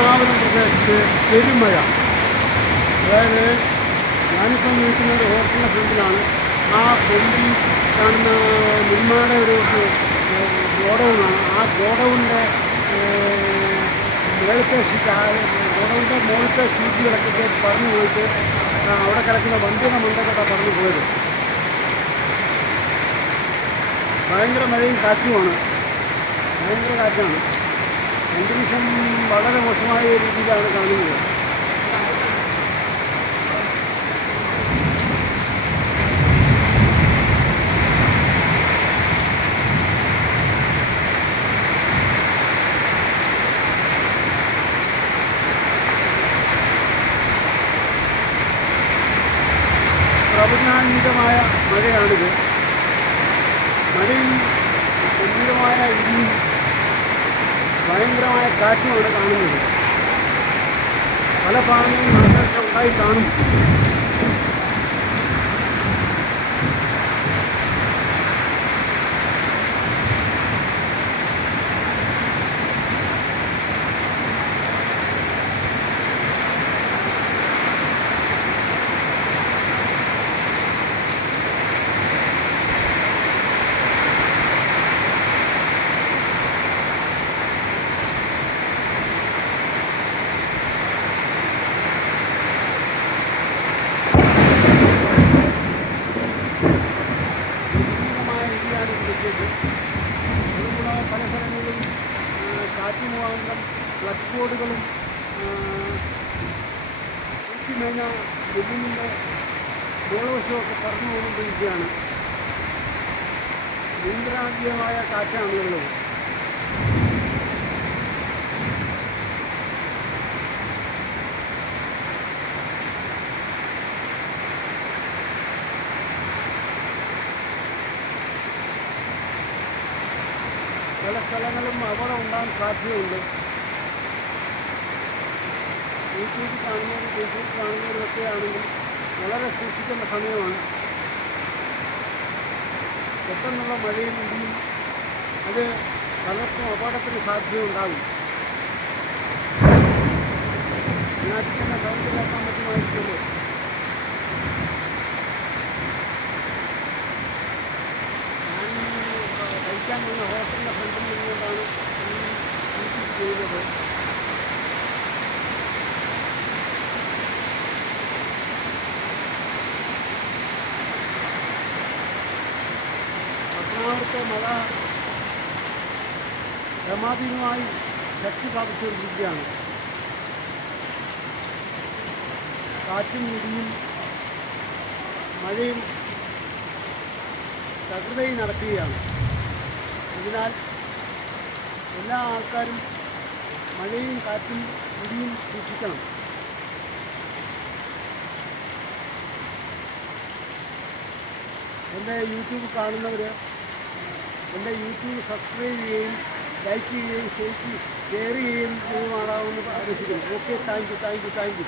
പത്തനാപുരം പ്രദേശത്ത് പെരുമഴ. അതായത് ഞാനിപ്പം ഒരു ഹോട്ടലിന്റെ ഫ്രണ്ടിലാണ്. ആ ഫ്രണ്ടിൽ കാണുന്ന നിന്മാടെ ഒരു ഗോഡൗണാണ്. ആ ഗോഡൗണിന്റെ മുകളിലത്തെ ഗോഡൗണിന്റെ മുകളിലത്തെ ഷീറ്റ് കിടക്കിട്ട് പറഞ്ഞു പോയിട്ട് അവിടെ കിടക്കുന്ന വണ്ടിയുടെ മണ്ടക്കെട്ടാണ് പറഞ്ഞു പോയത്. ഭയങ്കര മഴയും കാറ്റുമാണ്. ഭയങ്കര കാറ്റാണ്. അന്തരീക്ഷം വളരെ മോശമായ രീതിയിലാണ് കാണുന്നത്. പ്രവചനാതീതമായ മഴയാണിത്. മഴയും ഗംഭീരമായ ഇടിയും ഭയങ്കരമായ കാറ്റും അവിടെ കാണുന്നത് പല ഭാഗങ്ങളിലും നാശനഷ്ടം ഉണ്ടായി കാണും. ഇതിലേക്ക് അതുകൂടാതെ പല സ്ഥലങ്ങളിലും കാറ്റ് മുഖാന്തരം ഫ്ലഡ് ബോർഡുകളും ഊട്ടിമേഞ്ഞ ബിൽഡിങ്ങിന്റെ മുകളവശമൊക്കെ പറന്നു പോകുന്നതിരിക്കുകയാണ് നിന്ദ്രാതീയമായ കാറ്റാണ് ഉള്ളത് പല സ്ഥലങ്ങളും അപകടം ഉണ്ടാകാൻ സാധ്യതയുണ്ട്. യൂട്യൂബിൽ കാണുന്നവരും ഫേസ്ബുക്ക് കാണുന്നവരും ഒക്കെ ആണെങ്കിൽ വളരെ സൂക്ഷിക്കേണ്ട സമയമാണ്. പെട്ടെന്നുള്ള മഴയിൽ ഇടിയും അത് പലർക്കും അപകടത്തിന് സാധ്യതയുണ്ടാകും. നാട്ടിൽ തന്നെ സൗണ്ട് കേൾക്കാൻ പറ്റുമായിരിക്കുമല്ലോ ഞാൻ പോകുന്ന ഹോട്ടലിന്റെ ഫ്രണ്ടിൽ നിന്നുകൊണ്ടാണ് ഈ ചെയ്തത് പത്തനാപുരത്തെ മഴ ക്രമാതീതമായി ശക്തി പ്രാപിച്ചുകൊണ്ടിരിക്കുകയാണ്. കാറ്റും ഇടിയും മഴയും തകൃതയും നടക്കുകയാണ്. അതിനാൽ എല്ലാ ആൾക്കാരും മഴയും കാറ്റും ഇടിയും സൂക്ഷിക്കണം. എന്റെ യൂട്യൂബ് കാണുന്നവർ എന്റെ യൂട്യൂബ് സബ്സ്ക്രൈബ് ചെയ്യുകയും ലൈക്ക് ചെയ്യുകയും ഷെയർ ഷെയർ ചെയ്യുകയും ചെയ്യുമാറാവുമെന്ന് ആലോചിക്കുന്നു. Okay thank you thank you thank you.